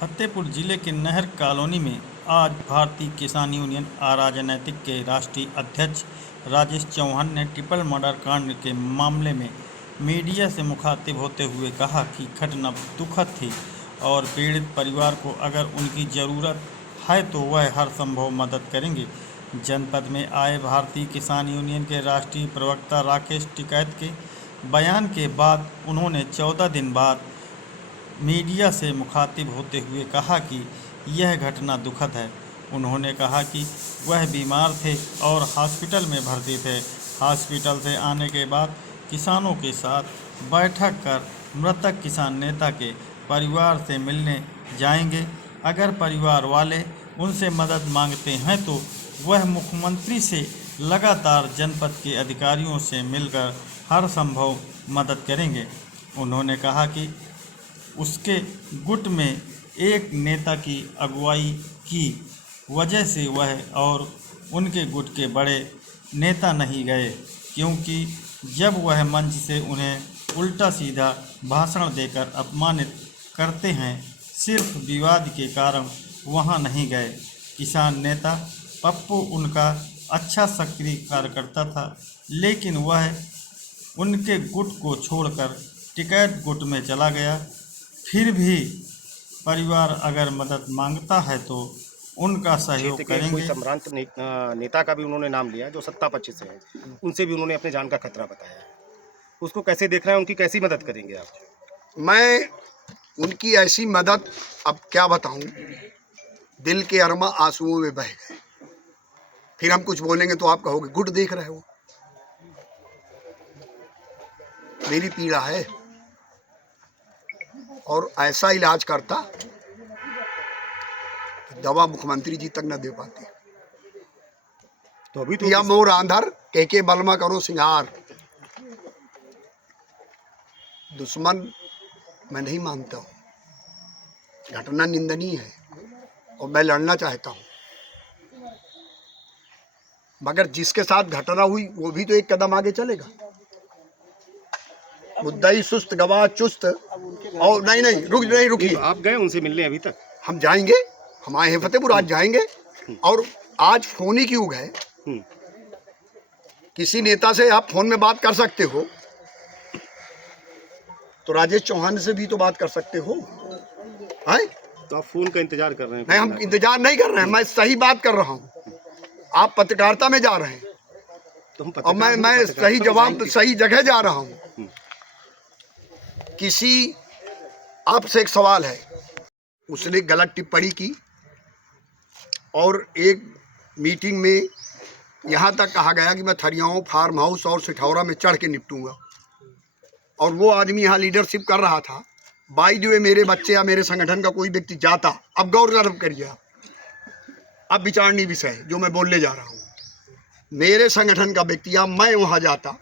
फतेहपुर जिले के नहर कॉलोनी में आज भारतीय किसान यूनियन अराजनैतिक के राष्ट्रीय अध्यक्ष राजेश चौहान ने ट्रिपल मर्डर कांड के मामले में मीडिया से मुखातिब होते हुए कहा कि घटना दुखद थी और पीड़ित परिवार को अगर उनकी ज़रूरत है तो वह हर संभव मदद करेंगे। जनपद में आए भारतीय किसान यूनियन के राष्ट्रीय प्रवक्ता राकेश टिकैत के बयान के बाद उन्होंने 14 दिन बाद मीडिया से मुखातिब होते हुए कहा कि यह घटना दुखद है। उन्होंने कहा कि वह बीमार थे और हॉस्पिटल में भर्ती थे। हॉस्पिटल से आने के बाद किसानों के साथ बैठक कर मृतक किसान नेता के परिवार से मिलने जाएंगे। अगर परिवार वाले उनसे मदद मांगते हैं तो वह मुख्यमंत्री से लगातार जनपद के अधिकारियों से मिलकर हर संभव मदद करेंगे। उन्होंने कहा कि उसके गुट में एक नेता की अगुवाई की वजह से वह और उनके गुट के बड़े नेता नहीं गए, क्योंकि जब वह मंच से उन्हें उल्टा सीधा भाषण देकर अपमानित करते हैं, सिर्फ विवाद के कारण वहां नहीं गए। किसान नेता पप्पू उनका अच्छा सक्रिय कार्यकर्ता था, लेकिन वह उनके गुट को छोड़कर टिकैत गुट में चला गया। फिर भी परिवार अगर मदद मांगता है तो उनका सहयोग करेंगे। कोई सम्भ्रांत नेता का भी उन्होंने नाम लिया जो सत्ता पक्ष से है, उनसे भी उन्होंने अपने जान का खतरा बताया है। उसको कैसे देख रहे हैं, उनकी कैसी मदद करेंगे आप? मैं उनकी ऐसी मदद अब क्या बताऊं, दिल के अरमा आंसुओं में बह गए। फिर हम कुछ बोलेंगे तो आप कहोगे गुट देख रहे हो। मेरी पीड़ा है और ऐसा इलाज करता दवा मुख्यमंत्री जी तक न दे पाते। तो अभी तो या मोर आंधर के बलमा करो सिंगार। दुश्मन मैं नहीं मानता हूँ, घटना निंदनीय है और मैं लड़ना चाहता हूँ, मगर जिसके साथ घटना हुई वो भी तो एक कदम आगे चलेगा। मुद्दाई सुस्त गवाह चुस्त और नहीं रुकिए। तो आप गए उनसे मिलने अभी तक? हम जाएंगे, हम आए हैं फतेहपुर, आज जाएंगे। और आज फोन ही की युग है, किसी नेता से आप फोन में बात कर सकते हो, तो राजेश चौहान से भी तो बात कर सकते हो। हैं? तो आप फोन का इंतजार कर रहे हैं? नहीं, हम इंतजार नहीं कर रहे हैं, मैं सही बात कर रहा हूँ। आप पत्रकारिता में जा रहे हैं तो और मैं सही जवाब सही जगह जा रहा हूँ। किसी आपसे एक सवाल है, उसने गलत टिप्पणी की और एक मीटिंग में यहाँ तक कहा गया कि मैं थरियाओं फार्म हाउस और सिठौरा में चढ़ के निपटूंगा, और वो आदमी यहाँ लीडरशिप कर रहा था। बाई द वे मेरे बच्चे या मेरे संगठन का कोई व्यक्ति जाता, अब गौर करिए आप, अब विचारणीय विषय है जो मैं बोलने जा रहा हूँ, मेरे संगठन का व्यक्ति या मैं वहाँ जाता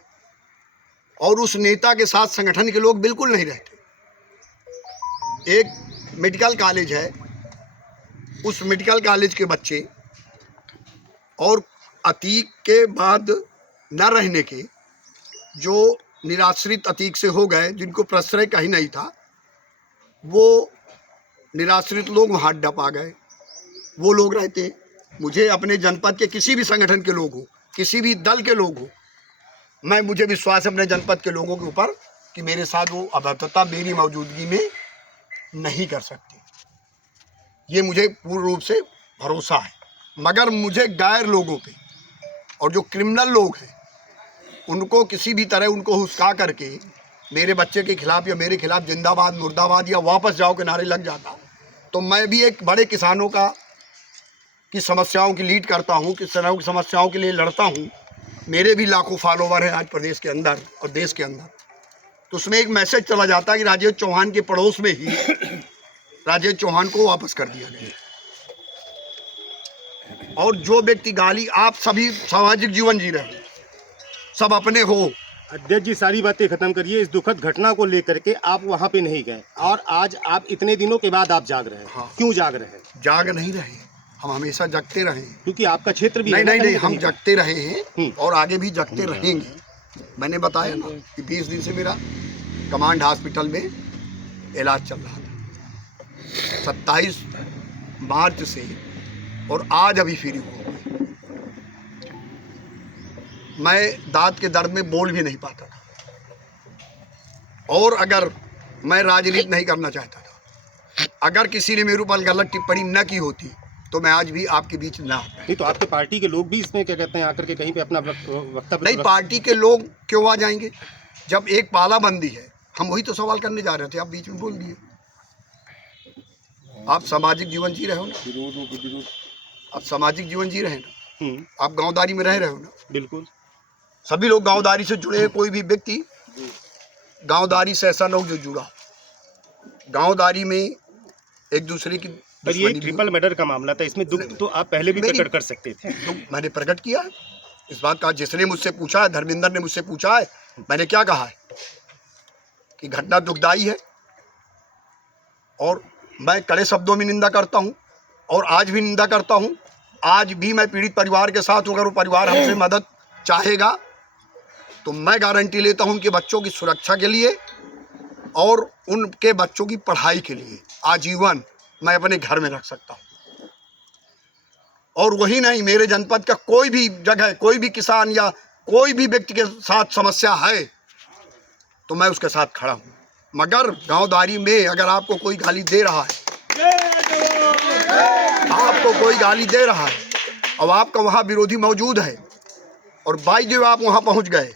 और उस नेता के साथ संगठन के लोग बिल्कुल नहीं रहते। एक मेडिकल कॉलेज है, उस मेडिकल कॉलेज के बच्चे और अतीक के बाद न रहने के, जो निराश्रित अतीक से हो गए, जिनको प्रश्रय कहीं नहीं था, वो निराश्रित लोग वहाँ अड्डा पा गए। वो लोग रहते, मुझे अपने जनपद के किसी भी संगठन के लोग हो, किसी भी दल के लोग हो, मुझे विश्वास है अपने जनपद के लोगों के ऊपर कि मेरे साथ वो अभद्रता मेरी मौजूदगी में नहीं कर सकते। ये मुझे पूर्ण रूप से भरोसा है। मगर मुझे गैर लोगों पे और जो क्रिमिनल लोग हैं उनको किसी भी तरह उनको हुस्का करके मेरे बच्चे के खिलाफ या मेरे खिलाफ जिंदाबाद मुर्दाबाद या वापस जाओ के नारे लग जाता, तो मैं भी एक बड़े किसानों की समस्याओं की लीड करता हूँ, किसानों की समस्याओं के लिए लड़ता हूँ। मेरे भी लाखों फॉलोवर हैं आज प्रदेश के अंदर और देश के अंदर। तो उसमें एक मैसेज चला जाता है कि राजेश चौहान के पड़ोस में ही राजेश चौहान को वापस कर दिया गया। और जो व्यक्ति गाली, आप सभी सामाजिक जीवन जी रहे हैं, सब अपने हो। अध्यक्ष जी, सारी बातें खत्म करिए। इस दुखद घटना को लेकर के आप वहाँ पे नहीं गए और आज आप इतने दिनों के बाद आप जाग रहे हैं। हाँ। क्यों जाग रहे हैं? जाग नहीं रहे, हम हमेशा जगते रहे हैं, क्योंकि आपका क्षेत्र भी नहीं, हम जगते रहे हैं और आगे भी जगते रहेंगे। मैंने बताया ना कि 20 दिन से मेरा कमांड हॉस्पिटल में इलाज चल रहा था। 27 मार्च से और आज अभी फ्री हुआ। मैं दांत के दर्द में बोल भी नहीं पाता था, और अगर मैं राजनीति नहीं करना चाहता था, अगर किसी ने मेरे ऊपर गलत टिप्पणी न की होती तो मैं आज भी आपके बीच ना आता। नहीं तो आपके पार्टी के लोग भी इसमें क्या कहते हैं आकर के कहीं पे अपना वक्तव्य नहीं, पार्टी के लोग क्यों आ जाएंगे? जब एक पालाबंदी है, हम वही तो सवाल करने जा रहे थे, आप बीच में बोल दिए। आप सामाजिक जीवन जी रहे हो ना, आप सामाजिक जीवन जी रहे हैं ना, आप गांवदारी में रह रहे हो ना। बिल्कुल, सभी लोग गांवदारी से जुड़े हैं। कोई भी व्यक्ति गांवदारी से ऐसा लोग जो जुड़ा, गांवदारी में एक दूसरे की पर ये ट्रिपल मर्डर का मामला था, इसमें दुख तो आप पहले भी प्रकट कर सकते थे। तो मैंने प्रकट किया है इस बात का। जिसने मुझसे पूछा है, धर्मेंद्र ने मुझसे पूछा है, मैंने क्या कहा है कि घटना दुखदायी है और मैं कड़े शब्दों में निंदा करता हूं और आज भी निंदा करता हूं। आज भी मैं पीड़ित परिवार के साथ हूं। अगर वो परिवार हमसे मदद चाहेगा तो मैं गारंटी लेता हूं उनके बच्चों की सुरक्षा के लिए और उनके बच्चों की पढ़ाई के लिए आजीवन मैं अपने घर में रख सकता हूं। और वही नहीं, मेरे जनपद का कोई भी जगह, कोई भी किसान या कोई भी व्यक्ति के साथ समस्या है तो मैं उसके साथ खड़ा हूं। मगर गांवदारी में अगर आपको कोई गाली दे रहा है, आपको कोई गाली दे रहा है और आपका वहां विरोधी मौजूद है और बाई जो आप वहां पहुंच गए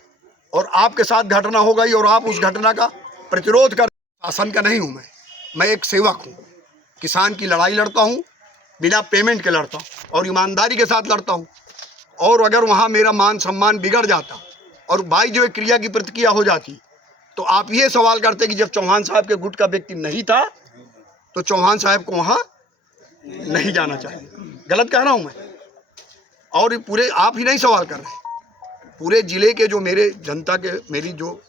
और आपके साथ घटना हो गई और आप उस घटना का प्रतिरोध कर, शासन का नहीं हूं मैं एक सेवक हूं। किसान की लड़ाई लड़ता हूं, बिना पेमेंट के लड़ता हूं और ईमानदारी के साथ लड़ता हूं। और अगर वहां मेरा मान सम्मान बिगड़ जाता और भाई जो क्रिया की प्रतिक्रिया हो जाती तो आप ये सवाल करते कि जब चौहान साहब के गुट का व्यक्ति नहीं था तो चौहान साहब को वहां नहीं जाना चाहिए। गलत कह रहा हूं मैं? और पूरे आप ही नहीं सवाल कर रहे, पूरे जिले के जो मेरे जनता के, मेरी जो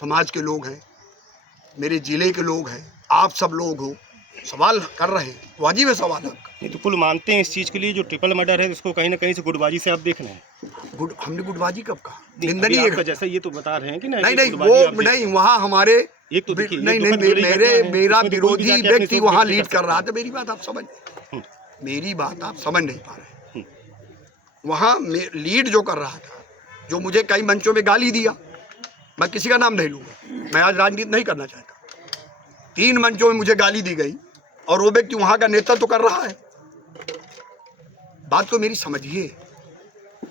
समाज के लोग हैं, मेरे जिले के लोग हैं, आप सब लोग हो सवाल कर रहे हैं, वाजिब है सवाल आपका। नहीं तो कुल मानते हैं इस चीज़ के लिए जो ट्रिपल मर्डर है इसको कहीं ना कहीं से गुटबाजी से आप देख रहे हैं। हमने गुटबाजी कब कहा? निंदनीय है, जैसा ये तो बता रहे हैं कि नहीं वो नहीं, वहाँ हमारे एक तो नहीं मेरा विरोधी व्यक्ति वहाँ लीड कर रहा था। मेरी बात आप समझ नहीं पा रहे। वहाँ लीड जो कर रहा था, जो मुझे कई मंचों में गाली दिया, मैं किसी का नाम नहीं लूँगा, मैं आज राजनीति नहीं करना चाहता। 3 मंचों में मुझे गाली दी गई और वो व्यक्ति वहाँ का नेतृत्व तो कर रहा है। बात तो मेरी समझिए,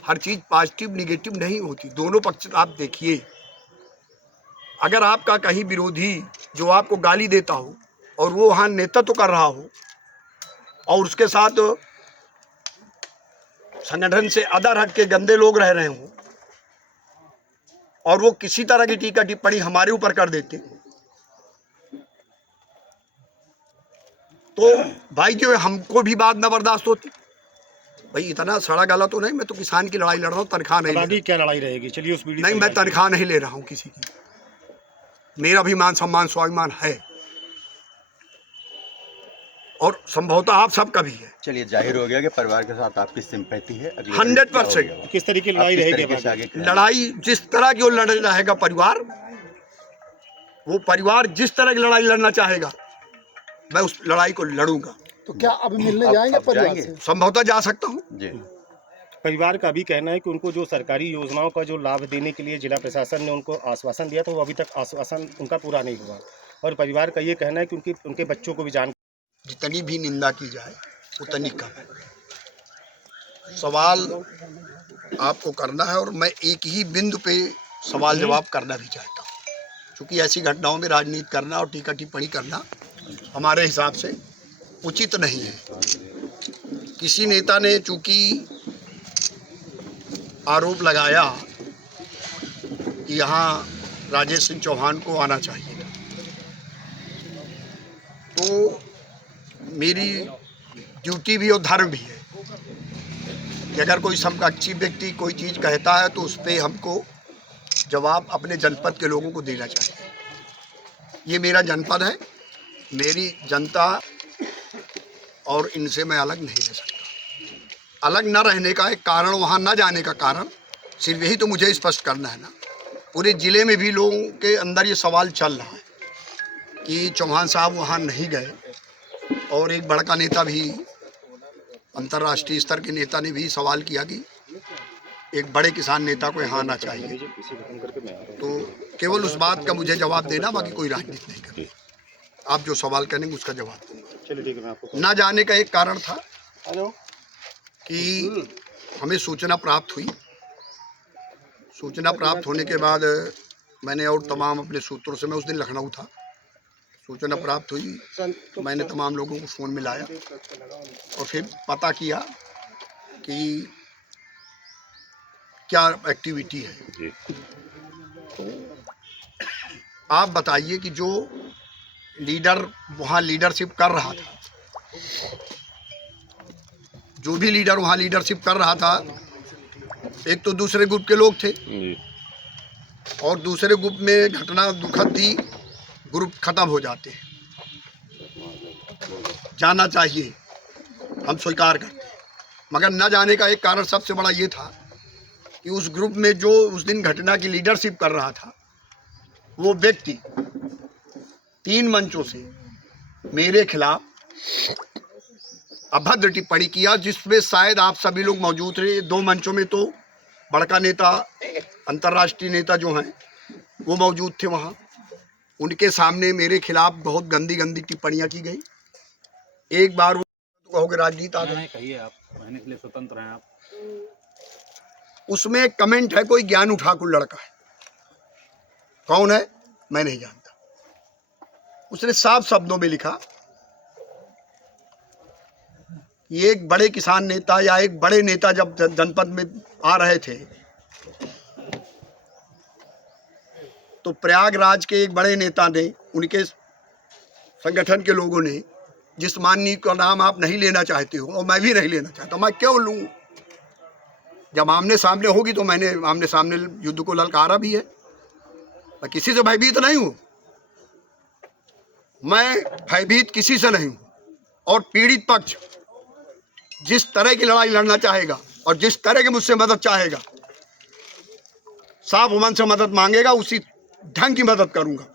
हर चीज़ पॉजिटिव निगेटिव नहीं होती, दोनों पक्ष आप देखिए। अगर आपका कहीं विरोधी जो आपको गाली देता हो और वो वहाँ नेतृत्व तो कर रहा हो और उसके साथ संगठन से अदर हट के गंदे लोग रह रहे हों और वो किसी तरह की टीका टिप्पणी हमारे ऊपर कर देते तो भाई जो हमको भी बात न बर्दाश्त होती। भाई इतना सड़ा गाला तो नहीं, मैं तो किसान की लड़ाई लड़ रहा हूँ, तनख्वाह नहीं ले रहा। क्या लड़ाई रहेगी? चलिए उस वीडियो नहीं, मैं तनख्वाह नहीं ले रहा हूँ किसी की, मेरा भी मान सम्मान स्वाभिमान है और संभवतः आप सबका भी है। चलिए, जाहिर हो गया कि परिवार के साथ आपकी सिंपैथी है। 100%। किस तरीके की लड़ाई रहेगी? लड़ाई जिस तरह की वो लड़ रहेगा परिवार, वो परिवार जिस तरह की लड़ाई लड़ना चाहेगा मैं उस लड़ाई को लड़ूंगा। तो क्या अभी मिलने जाएंगे परिवार से? संभवतः जा सकता हूँ। परिवार का भी कहना है कि उनको जो सरकारी योजनाओं का जो लाभ देने के लिए जिला प्रशासन ने उनको आश्वासन दिया था वो अभी तक आश्वासन उनका पूरा नहीं हुआ और परिवार का ये कहना है कि उनके बच्चों को भी जान। जितनी भी निंदा की जाए उतनी कम है। सवाल आपको करना है और मैं एक ही बिंदु पे सवाल जवाब करना भी चाहता हूँ, क्योंकि ऐसी घटनाओं में राजनीति करना और टीका टिप्पणी करना हमारे हिसाब से उचित नहीं है। किसी नेता ने चूंकि आरोप लगाया कि यहाँ राजेश सिंह चौहान को आना चाहिए, तो मेरी ड्यूटी भी और धर्म भी है कि अगर कोई समकक्षी व्यक्ति कोई चीज़ कहता है तो उस पर हमको जवाब अपने जनपद के लोगों को देना चाहिए। ये मेरा जनपद है, मेरी जनता और इनसे मैं अलग नहीं रह सकता। अलग न रहने का एक कारण, वहाँ न जाने का कारण सिर्फ यही तो मुझे स्पष्ट करना है ना। पूरे ज़िले में भी लोगों के अंदर ये सवाल चल रहा है कि चौहान साहब वहाँ नहीं गए और एक बड़का नेता भी, अंतर्राष्ट्रीय स्तर के नेता ने भी सवाल किया कि एक बड़े किसान नेता को यहाँ आना चाहिए। तो केवल उस बात का मुझे जवाब देना, बाकी कोई राजनीति नहीं करनी। आप जो सवाल करेंगे उसका जवाब दूंगा। चलिए ठीक है, मैं आपको न जाने का एक कारण था कि हमें सूचना प्राप्त हुई। सूचना प्राप्त होने के बाद मैंने और तमाम अपने सूत्रों से, मैं उस दिन लखनऊ था, सूचना प्राप्त हुई तो मैंने तमाम लोगों को फ़ोन मिलाया और फिर पता किया कि क्या एक्टिविटी है। तो आप बताइए कि जो लीडर वहाँ लीडरशिप कर रहा था, जो भी लीडर वहाँ लीडरशिप कर रहा था, एक तो दूसरे ग्रुप के लोग थे और दूसरे ग्रुप में घटना दुखद थी, ग्रुप खत्म हो जाते। जाना चाहिए, हम स्वीकार करते हैं, मगर न जाने का एक कारण सबसे बड़ा ये था कि उस ग्रुप में जो उस दिन घटना की लीडरशिप कर रहा था, वो व्यक्ति 3 मंचों से मेरे खिलाफ अभद्र टिप्पणी किया, जिसमें शायद आप सभी लोग मौजूद रहे। 2 मंचों में तो बड़का नेता, अंतर्राष्ट्रीय नेता जो हैं वो मौजूद थे वहाँ। उनके सामने मेरे खिलाफ बहुत गंदी गंदी टिप्पणियाँ की गई। एक बार वो तो कहोगे राजनीति आ गई, कहिए, आप कहने के लिए स्वतंत्र हैं आप। उसमें कमेंट है, कोई ज्ञानू ठाकुर लड़का है, कौन है मैं नहीं जानता। उसने साफ शब्दों में लिखा कि एक बड़े किसान नेता या एक बड़े नेता जब जनपद में आ रहे थे तो प्रयागराज के एक बड़े नेता ने, उनके संगठन के लोगों ने, जिस माननीय का नाम आप नहीं लेना चाहते हो और मैं भी नहीं लेना चाहता, मैं क्यों लूँ? जब आमने सामने होगी तो मैंने आमने सामने युद्ध को ललकारा भी है। मैं किसी से भयभीत नहीं हूँ, मैं भयभीत किसी से नहीं हूँ। और पीड़ित पक्ष जिस तरह की लड़ाई लड़ना चाहेगा और जिस तरह की मुझसे मदद चाहेगा, साफ मन से मदद मांगेगा, उसी ढंग की मदद करूंगा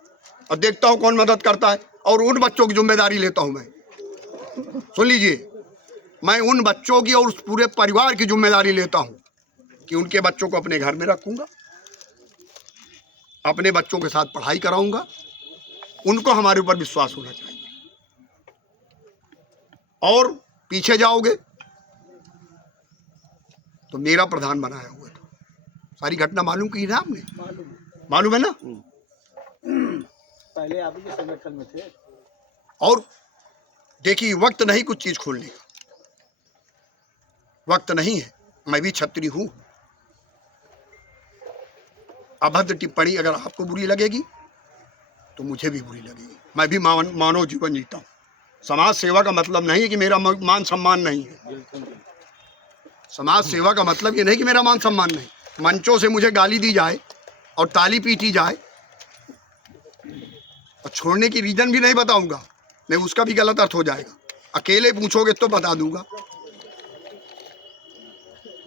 और देखता हूं कौन मदद करता है। और उन बच्चों की जिम्मेदारी लेता हूं मैं, सुन लीजिए, मैं उन बच्चों की और उस पूरे परिवार की जिम्मेदारी लेता हूं कि उनके बच्चों को अपने घर में रखूंगा, अपने बच्चों के साथ पढ़ाई कराऊंगा। उनको हमारे ऊपर विश्वास होना चाहिए। और पीछे जाओगे तो मेरा प्रधान बनाया हुआ था। सारी घटना मालूम की ना आपने? मालूम है ना? पहले आप भी संगठन में थे। और देखिए, वक्त नहीं कुछ चीज खोलने का, वक्त नहीं है। मैं भी क्षत्रिय हूं। अभद्र टिप्पणी अगर आपको बुरी लगेगी तो मुझे भी बुरी लगेगी। मैं भी मानव जीवन जीता हूं। समाज सेवा का मतलब नहीं है कि मेरा मान सम्मान नहीं है। समाज सेवा का मतलब ये नहीं कि मेरा मान सम्मान नहीं। मंचों से मुझे गाली दी जाए और ताली पीटी जाए और छोड़ने की रीजन भी नहीं बताऊंगा, नहीं उसका भी गलत अर्थ हो जाएगा। अकेले पूछोगे तो बता दूंगा।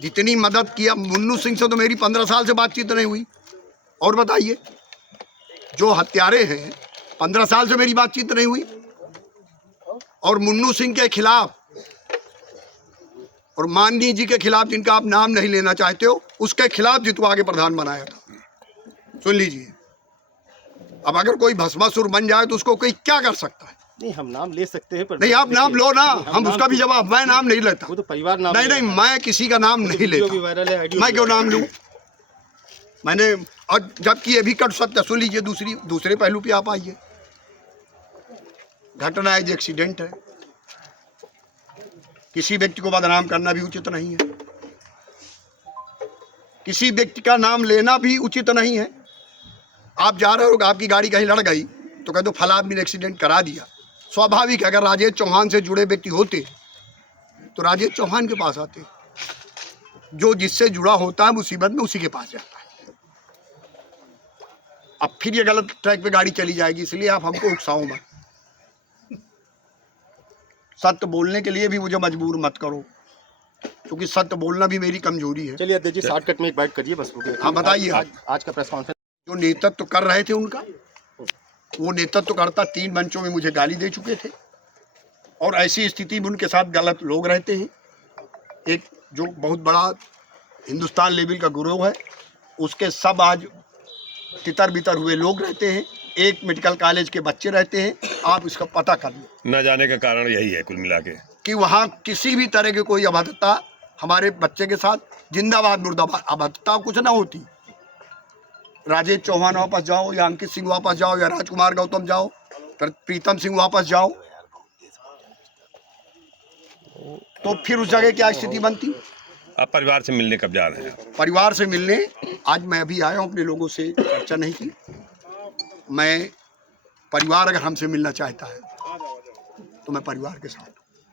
जितनी मदद किया मुन्नू सिंह से तो मेरी 15 साल से बातचीत नहीं हुई। और बताइए, जो हत्यारे हैं 15 साल से मेरी बातचीत नहीं हुई। और मुन्नू सिंह के खिलाफ और माननीय जी के खिलाफ, जिनका आप नाम नहीं लेना चाहते हो, उसके खिलाफ जितवा के प्रधान बनाया था। सुन लीजिए, अब अगर कोई भस्मासुर बन जाए तो उसको कोई क्या कर सकता है? नहीं, हम नाम ले सकते हैं, पर नहीं, आप नाम लो ना, हम उसका भी जवाब, मैं नाम नहीं लेता। वो तो परिवार नाम नहीं, मैं किसी का नाम नहीं लेता। मैं क्यों नाम लूं? मैंने, और जबकि ये भी कट सत्य, सुन लीजिए, दूसरे पहलू पे आप आइए। घटना है, एक्सीडेंट है, किसी व्यक्ति को बदनाम करना भी उचित नहीं है, किसी व्यक्ति का नाम लेना भी उचित नहीं है। आप जा रहे हो, आपकी गाड़ी कहीं लड़ गई तो कह दो फला आदमी ने एक्सीडेंट करा दिया। स्वाभाविक है, अगर राजेश चौहान से जुड़े व्यक्ति होते तो राजेश चौहान के पास आते। जो जिससे जुड़ा होता है मुसीबत में उसी के पास जाता है। अब फिर ये गलत ट्रैक पे गाड़ी चली जाएगी, इसलिए आप हमको उकसाओ मत। सत्य बोलने के लिए भी मुझे मजबूर मत करो, क्योंकि सत्य बोलना भी मेरी कमजोरी है। चलिए अध्यक्ष जी, शॉर्टकट में एक बात करिए बस। हाँ बताइए। आज का प्रेस कॉन्फ्रेंस जो नेतृत्व कर रहे थे उनका, वो नेतृत्व करता 3 मंचों में मुझे गाली दे चुके थे और ऐसी स्थिति में उनके साथ गलत लोग रहते हैं। एक जो बहुत बड़ा हिंदुस्तान लेवल का गिरोह है, उसके सब आज तितर बितर हुए लोग रहते हैं। एक मेडिकल कॉलेज के बच्चे रहते हैं। आप इसका पता कर लो। न जाने का कारण यही है कुल मिला के कि वहाँ किसी भी तरह की कोई अभद्रता हमारे बच्चे के साथ, जिंदाबाद मुर्दाबाद, अभद्रता कुछ ना होती। राजेश चौहान वापस जाओ या अंकित सिंह वापस जाओ या राजकुमार गौतम जाओ, प्रीतम सिंह वापस जाओ, तो फिर उस जगह क्या स्थिति बनती। आप परिवार से मिलने कब जा रहे हैं? परिवार से मिलने आज मैं अभी आया हूँ, अपने लोगों से चर्चा नहीं की। मैं परिवार अगर हमसे मिलना चाहता है तो मैं परिवार के साथ।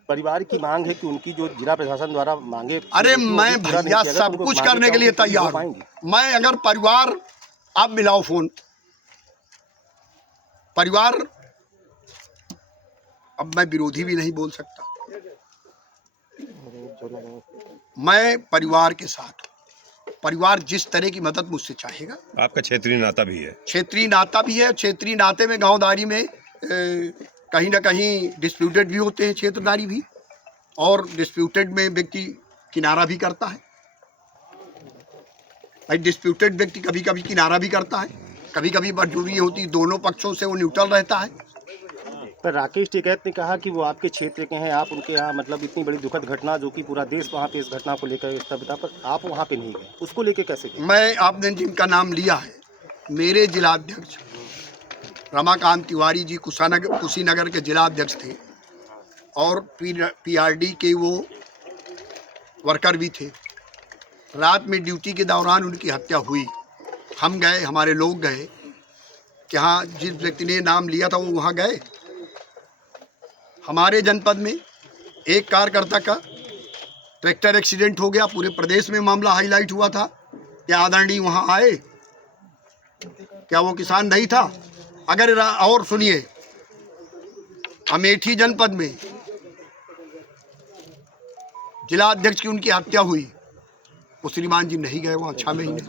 परिवार की मांग है कि उनकी जो जिला प्रशासन द्वारा मांगे, अरे मैं भैया सब कुछ करने के लिए तैयार हूँ। मैं अगर परिवार, आप मिलाओ फोन, परिवार, अब मैं विरोधी भी नहीं बोल सकता, मैं परिवार के साथ। परिवार जिस तरह की मदद मुझसे चाहेगा। आपका क्षेत्रीय नाता भी है? क्षेत्रीय नाता भी है। क्षेत्रीय नाते में गांवदारी में कहीं ना कहीं डिस्प्यूटेड भी होते हैं, क्षेत्रदारी भी, और डिस्प्यूटेड में व्यक्ति किनारा भी करता है। भाई डिस्प्यूटेड व्यक्ति कभी कभी किनारा भी करता है, कभी कभी मजबूरी होती, दोनों पक्षों से वो न्यूट्रल रहता है। पर राकेश टिकैत ने कहा कि वो आपके क्षेत्र के हैं, आप उनके यहाँ, मतलब इतनी बड़ी दुखद घटना जो कि पूरा देश वहाँ पे इस घटना को लेकर स्तब्धता, पर आप वहाँ पे नहीं गए, उसको लेके कैसे गए? मैं, आपने जिनका नाम लिया है, मेरे जिलाध्यक्ष रमाकांत तिवारी जी कुशीनगर के जिलाध्यक्ष थे और PRD के वो वर्कर भी थे। रात में ड्यूटी के दौरान उनकी हत्या हुई। हम गए, हमारे लोग गए कि हाँ, जिस व्यक्ति ने नाम लिया था वो वहाँ गए। हमारे जनपद में एक कार्यकर्ता का ट्रैक्टर एक्सीडेंट हो गया, पूरे प्रदेश में मामला हाईलाइट हुआ था। क्या आदरणीय वहाँ आए? क्या वो किसान नहीं था? अगर और सुनिए, अमेठी जनपद में जिला अध्यक्ष की उनकी हत्या हुई, वो श्रीमान जी नहीं गए वहाँ 6 महीने।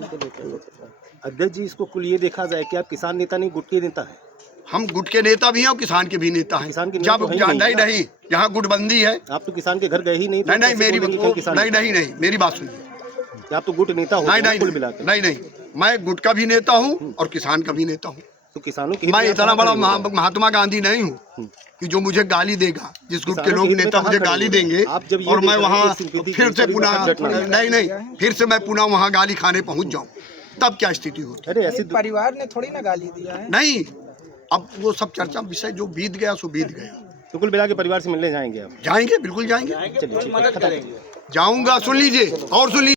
अध्यक्ष जी, इसको कुल ये देखा जाए कि आप किसान नेता नहीं, गुट के नेता है। हम गुट के नेता भी हैं और किसान के भी नेता हैं। किसान के जब नेता तो नहीं नहीं, यहाँ गुटबंदी है। आप तो किसान के घर गए ही नहीं। नहीं नहीं, मेरी बात सुनिए। आप तो गुट नेता हो। नहीं, मैं गुट का भी नेता हूँ और किसान का भी नेता हूँ। तो किसानों की, मैं इतना बड़ा महात्मा गांधी नहीं हूँ कि जो मुझे गाली देगा। जिस गुट के लोग नेता मुझे गाली देंगे और मैं वहाँ फिर से मैं पुनः वहाँ गाली खाने पहुँच जाऊँ, तब क्या स्थिति होती? अरे ऐसे परिवार ने थोड़ी ना गाली दिया है। नहीं, अब वो सब चर्चा विषय जो बीत गया सो बीत गया। तो कुल मिला के परिवार से मिलने जाएंगे आप? जाएंगे, बिल्कुल जाएंगे। चलिए, जाऊंगा, सुन लीजिए और सुन लीजिए।